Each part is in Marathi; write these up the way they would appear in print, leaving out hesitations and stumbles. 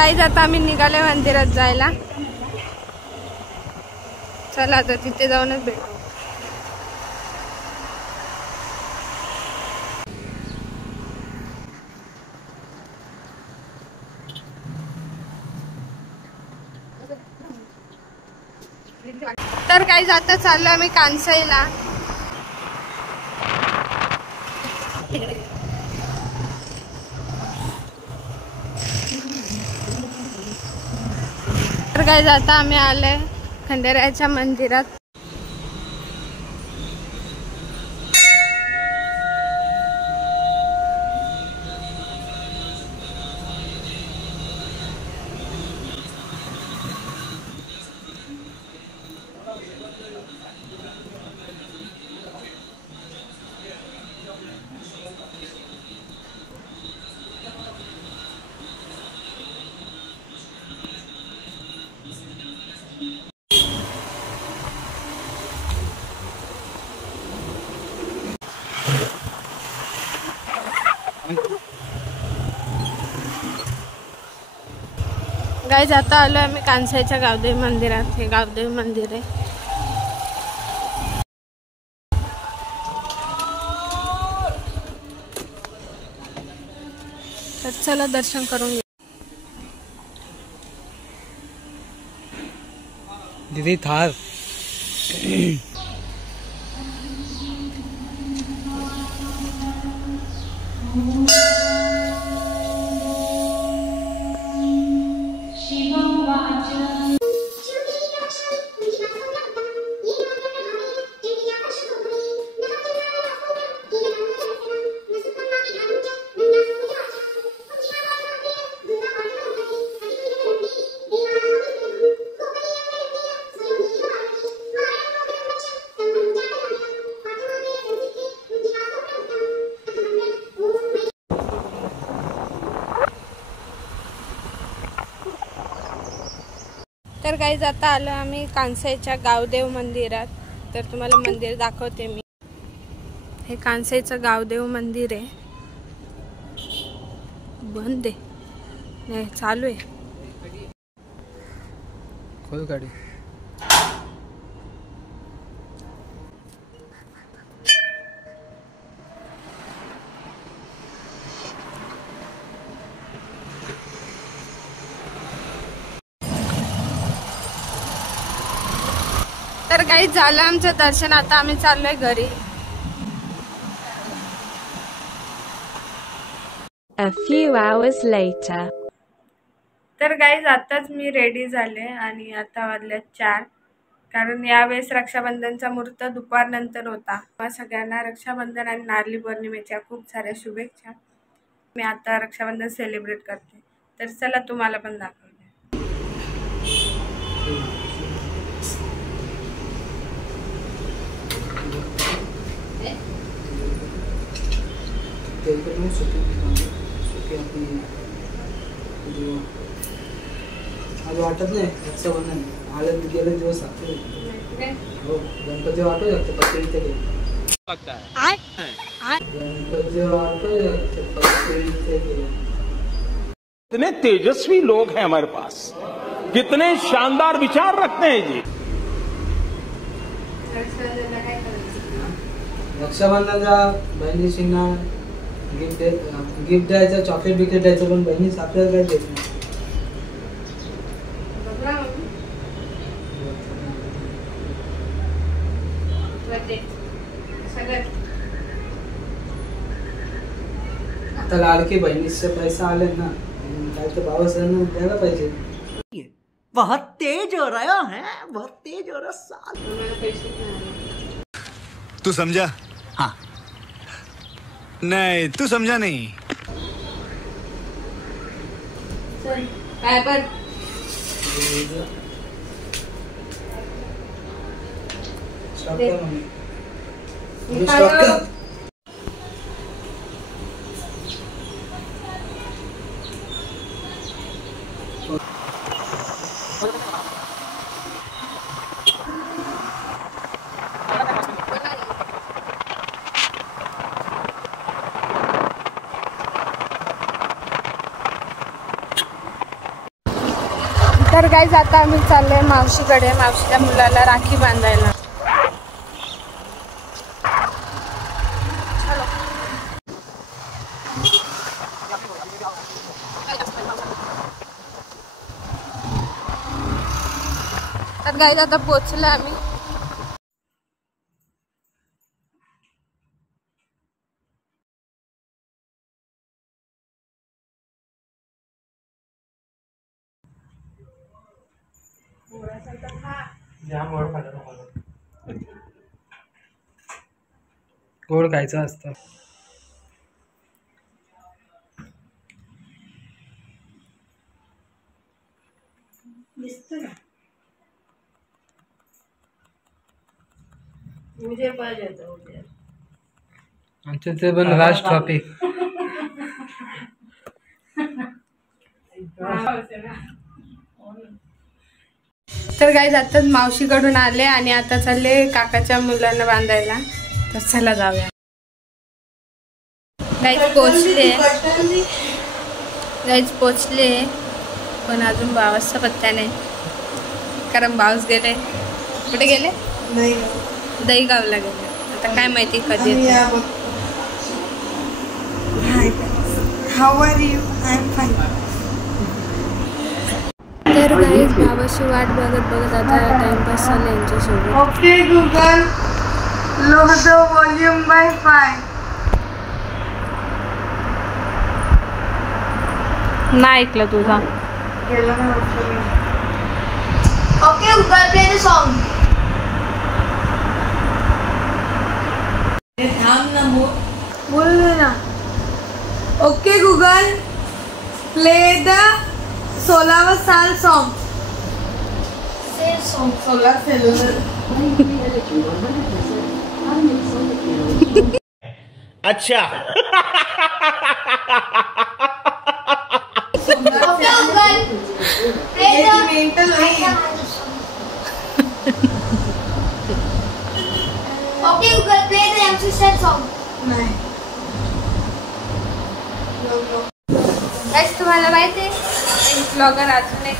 गाईज आता आम्ही निघाले मंदिरात जायला. चला आता तिथे जाऊनच भेटू. तर गाईज आता चाललो आम्ही कांसाईला. तर गाईज आता आम्ही आलोय खंडेरायाच्या मंदिरात. गाईज आता आलोय आम्ही कांसाईच्या गावदेवी मंदिरात. हे गावदेवी मंदिर आहे. तर चला दर्शन करून घेऊ. दीदी थार तर गाईज आता आलो आम्ही कांसाईच्या गावदेव मंदिरात. तर तुम्हाला मंदिर दाखवते मी. हे कांसाईचं गावदेव मंदिर आहे. बंद आहे नाही चालू आहे. खोल गाडी. तर काही झालं आमचं दर्शन. आता आम्ही चाललोय घरी. A few hours later. तर गाईज आताच मी रेडी झाले आणि आता वाजल्यात 4. कारण यावेळेस रक्षाबंधनचा मुहूर्त दुपारनंतर होता. सगळ्यांना रक्षाबंधन आणि नारळी पौर्णिमेच्या खूप साऱ्या शुभेच्छा. मी आता रक्षाबंधन सेलिब्रेट करते. तर चला तुम्हाला पण दाखवते. आज वाटत नाही रक्षाबंधन आलं गेले दिवस हो गणपती वाटू शकते पत्ती गणपती वाटू शकते पत्ती. कितने तेजस्वी लोग हैं हमारे पास, कितने शानदार विचार रखते हैं जी. रक्षाबंधनच्या बहिणीशींना गिफ्ट द्यायचं, चॉकलेट बिकेट द्यायचं. पण बहिणी आपल्याला काय देत नाही. आता लाडकी बहिणीचे पैसे आले ना, काय तर भावासंना द्यायला पाहिजे. बहुत तेज हो रहा है, बहुत तेज हो रहा. तू समझा? हाँ. नहीं तू समझा नहीं. पेपर स्टॉप कर मम्मी. स्टॉप कर. तर गाईज आता आम्ही चाललोय मावशीकडे, मावशीच्या मुलाला राखी बांधायला. तर गाईज आता पोहोचलो आम्ही. गोड खायचं असतं. आमच्या ते पण लास्ट टॉपिक. तर गाईज आताच मावशीकडून आले आणि आता चालले काकाच्या मुलांना बांधायला. तर चला जाऊया. गाईज पोचले पण अजून बावासचा पत्ता नाही, कारण बावस गेले. कुठे गेले? दहीगावला गेले. आता काय माहिती कधी येते. How are you? I'm fine. तर गाईज बाबाची वाट बघत आता टाइमपास चालला यांच्यासोबत. Okay, Google. Lower the volume by 5. नाही ऐकलं तुझा. Okay, Google, play the song. बोल ना. Okay, Google, play the 16th साल song. Song. 16 cellular. अच्छा. Okay, Google, play the mental Okay, Google, play the MC Stan song. नाही. गाईज तुम्हाला माहिती आहे ब्लॉगर अजून एक.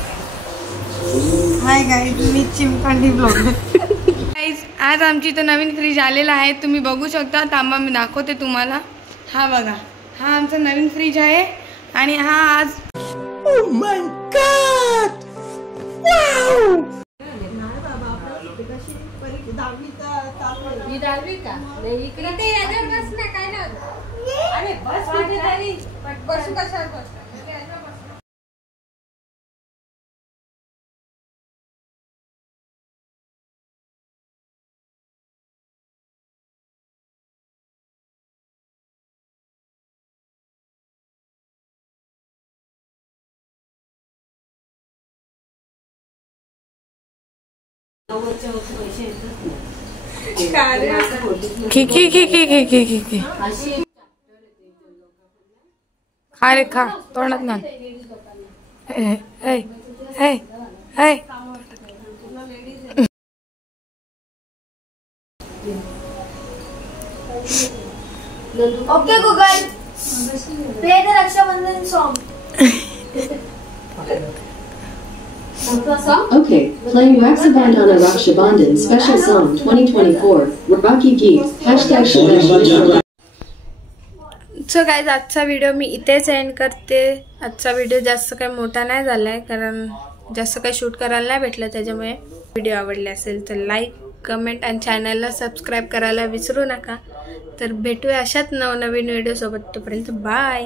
हाय गाईज, मी चिमकांडी ब्लॉगर. गाईज आज आमची इथं नवीन फ्रीज आलेला आहे, तुम्ही बघू शकता. थांबा मी दाखवते तुम्हाला. हा बघा, हा आमचा नवीन फ्रीज आहे आणि हा आज खा रे खा, तोंडात ना. Okay, Google, play the Rakshabandhan song. Okay, playing Rakshabandhana Rakshabandhan Special Song 2024, Rakhi Geet, #Shubham. So guys आजचा व्हिडिओ मी इथेच एंड करते. आजचा व्हिडिओ जास्त काही मोठा नाही झाला आहे, कारण जास्त काही शूट करायला नाही भेटलं. त्याच्यामुळे व्हिडिओ आवडले असेल तर लाईक, कमेंट आणि चॅनलला सबस्क्राईब करायला विसरू नका. तर भेटूया अशाच नवनवीन व्हिडिओसोबत. तोपर्यंत बाय.